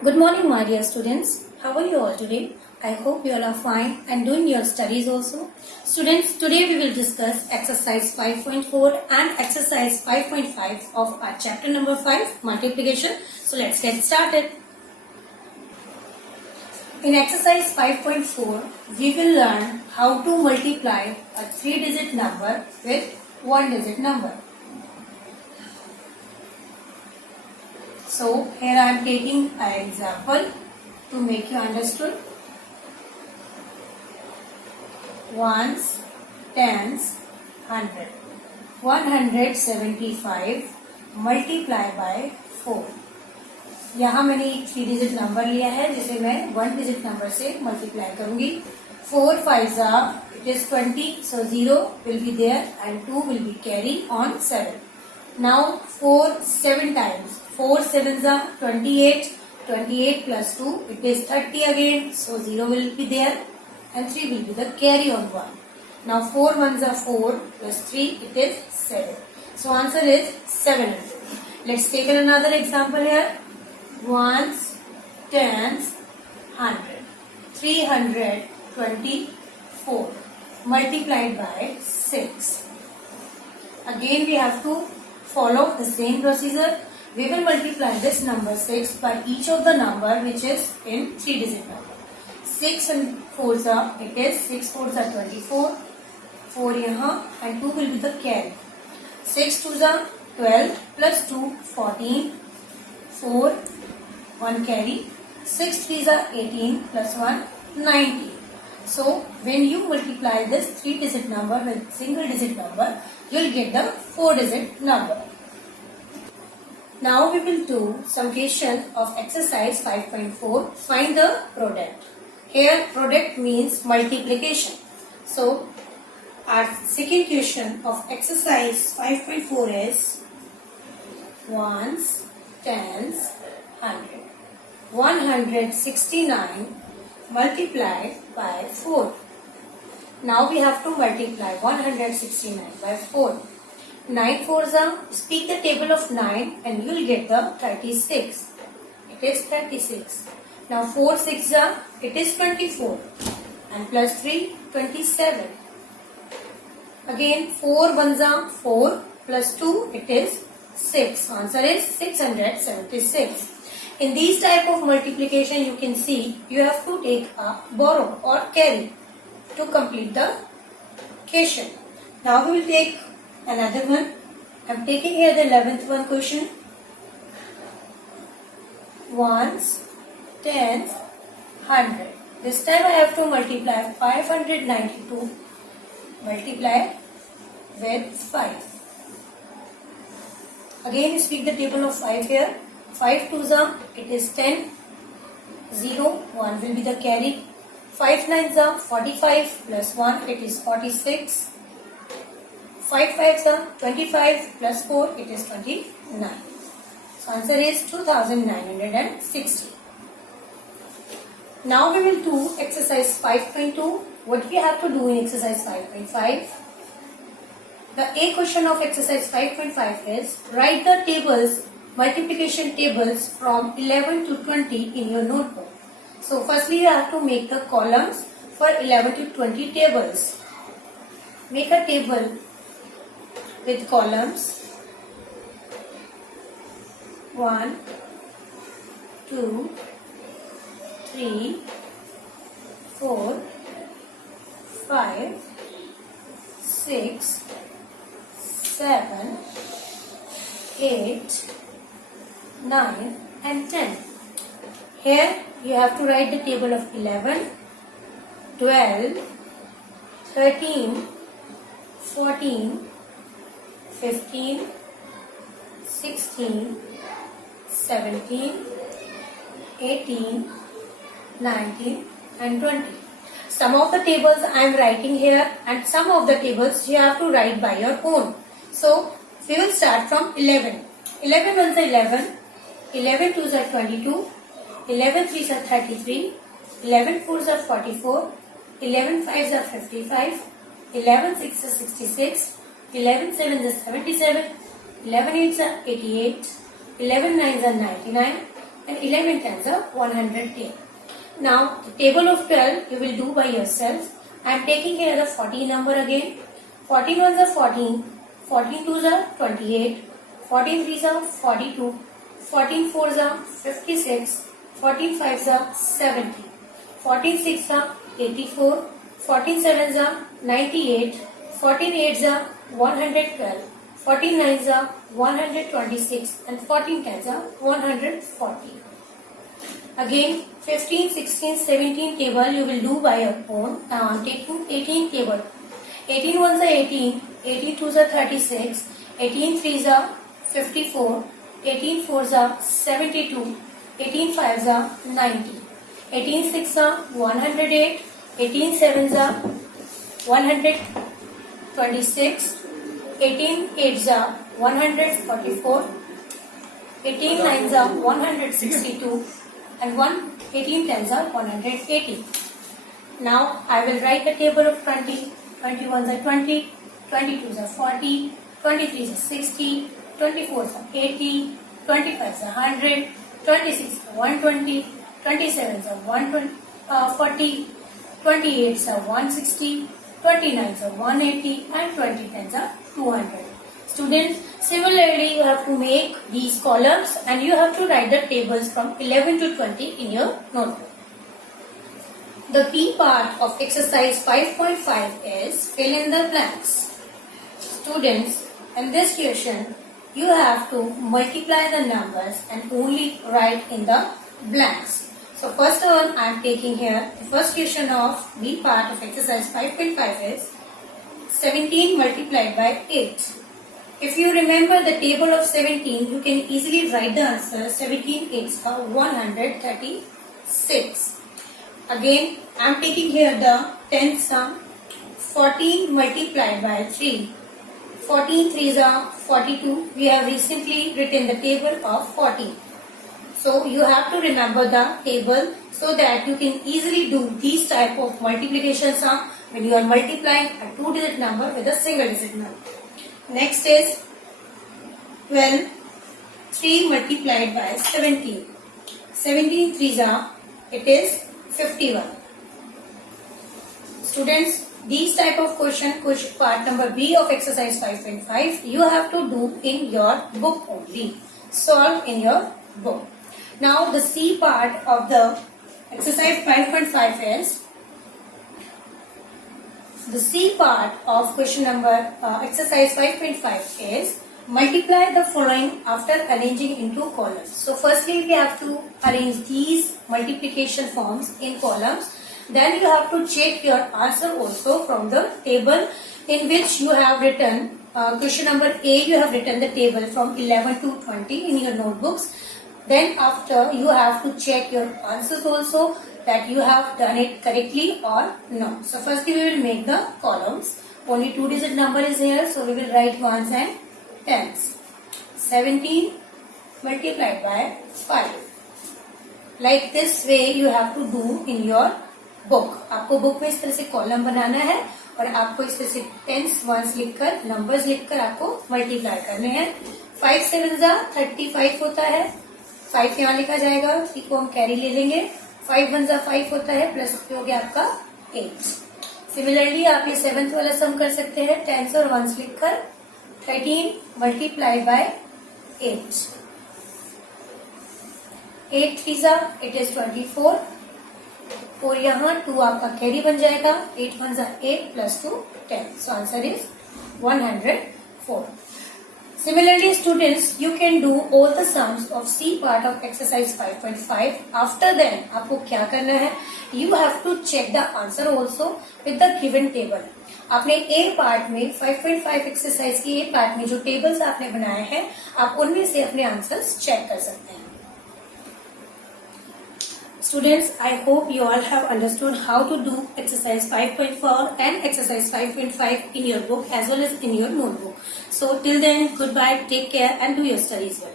Good morning, my dear students. How are you all today? I hope you all are fine and doing your studies also. Students, today we will discuss exercise 5.4 and exercise 5.5 of our chapter number 5, multiplication. So let's get started. In exercise 5.4, we will learn how to multiply a 3-digit number with 1-digit number. So here I am taking an example to make you understood. Ones, tens, 100. 175 multiply by 4. यहाँ मैंने एक 3-digit number लिया है जिसे मैं 1-digit number से multiply करूंगी. 4 5s it is 20, so 0 will be there and 2 will be carry on 7. Now 4 7 times. 4 7s are 28. 28 plus 2 it is 30 again, so 0 will be there and 3 will be the carry on 1. Now 4 1s are 4 plus 3 it is 7. So answer is 700. Let's take another example here. Ones, tens, 100. 324 multiplied by 6. Again we have to follow the same procedure. We will multiply this number 6 by each of the number which is in 3-digit number. 6 and 4s are, it is 6 4s are 24. 4 यहाँ and 2 will be the carry. 6 2s are 12 plus 2 14. 4 1 carry. 6 3s are 18 plus 1 19. So when you multiply this 3-digit number with single-digit number, you will get the 4-digit number. Now we will do some questions of exercise 5.4. Find the product. Here product means multiplication. So our second question of exercise 5.4 is ones, tens, 100. 169 multiplied by 4. Now we have to multiply 169 by 4. 9 4s are, speak the table of 9 and you will get the 36. It is 36. Now 4 6s are, it is 24 and plus 3 27. Again 4 1s are 4 plus 2 it is 6. Answer is 676. In these type of multiplication you can see you have to take a borrow or carry to complete the question. Now we will take another one. I am taking here the 11th one question. Ones, tens, 100. This time I have to multiply 592 multiply with 5. Again speak the table of 5 here. 5 2s are, it is 10. 0, 1 will be the carry. 5 9s are 45 plus 1 it is 46. 5 5s are 25 plus 4 it is 29. So answer is 2960. Now we will do exercise 5.2. What we have to do in exercise 5.5? The A question of exercise 5.5 is write the tables, multiplication tables from 11 to 20 in your notebook. So firstly you have to make the columns for 11 to 20 tables. Make a table with columns 1, 2, 3, 4, 5, 6, 7, 8, 9 and 10. Here you have to write the table of 11, 12, 13, 14, 15, 16, 17, 18, 19 and 20. Some of the tables I am writing here and some of the tables you have to write by your own. So we will start from 11. 11 1s are 11, 11 2s are 22, 11 3s are 33, 11 4s are 44, 11 5s are 55, 11 6s are 66, 11 7s are 77, 11 8s are 88, 11 9s are 99, and 11 tens are 110. Now the table of 12 you will do by yourself. I am taking here the 14 number again. 14 ones are 14, 14 twos are 28, 14 threes are 42, 14 fours are 56, 14 fives are 70, 14 sixes are 84, 14 sevens are 98, 14 eights are 112, 14 nines are 126 and 14 tens are 140. Again 15, 16, 17 table you will do by your own. Now I am taking 18 table. 18 ones are 18, 18 twos are 36, 18 threes are 54, 18 fours are 72, 18 fives are 90, 18 sixes are 108, 18 sevens are 126, 18 eights are 144, 18 nines are 162 and 18 tens are 180. Now I will write the table of 20. 21s are 20, 22s are 40, 23s are 60, 24s are 80, 25s are 100, 26s are 120, 27s are 140, 28s are 160, 29s are 180 and 20 tens are 200. Students, similarly you have to make these columns and you have to write the tables from 11 to 20 in your notebook. The key part of exercise 5.5 is fill in the blanks. Students, in this question, you have to multiply the numbers and only write in the blanks. So first of all, I am taking here the first question of B part of exercise 5.5 is 17 multiplied by 8. If you remember the table of 17, you can easily write the answer. 17 8s are 136. Again, I am taking here the 10th sum. 14 multiplied by 3. 14 3s are 42. We have recently written the table of 40. So you have to remember the table so that you can easily do these type of multiplication sum when you are multiplying a 2-digit number with a single-digit number. Next is 12. 3 multiplied by 17. 17 3s are, it is 51. Students, these type of question part number B of exercise 5.5 you have to do in your book only. Solve in your book. Now the C part of the exercise 5.5 is the C part of question number exercise 5.5 is multiply the following after arranging into columns. So firstly we have to arrange these multiplication forms in columns. Then you have to check your answer also from the table in which you have written question number A. You have written the table from 11 to 20 in your notebooks. Then after you have to check your answers also that you have done it correctly or no. So firstly we will make the columns. Only 2-digit number is here, so we will write ones and tens. 17 multiplied by 5. Like this way you have to do in your book. आपको book में इस तरह से column बनाना है और आपको इस तरह से टेंस वंस लिखकर नंबर्स लिखकर आपको मल्टीप्लाई करने हैं. 5 7 35 होता है. 5 यहाँ लिखा जाएगा, 3 को हम कैरी ले लेंगे. 5 1 5 होता है, प्लस हो गया आपका 8. सिमिलरली आप ये 7th वाला सम कर सकते हैं. टेंस और वंस लिखकर 13 multiply by 8. 8 3s it is 24 और यहाँ 2 आपका कैरी बन जाएगा. 8 1s 8 plus 2 10. So answer is 104. Similarly, students, you can do all the sums of C part of exercise 5.5. After then, आपको क्या करना है? You have to check the answer also with the given table. आपने A part में 5.5 exercise की A part में जो tables आपने बनाए हैं, आप उनमें से अपने answers check कर सकते हैं. Students, I hope you all have understood how to do exercise 5.4 and exercise 5.5 in your book as well as in your notebook. So till then, goodbye, take care and do your studies well.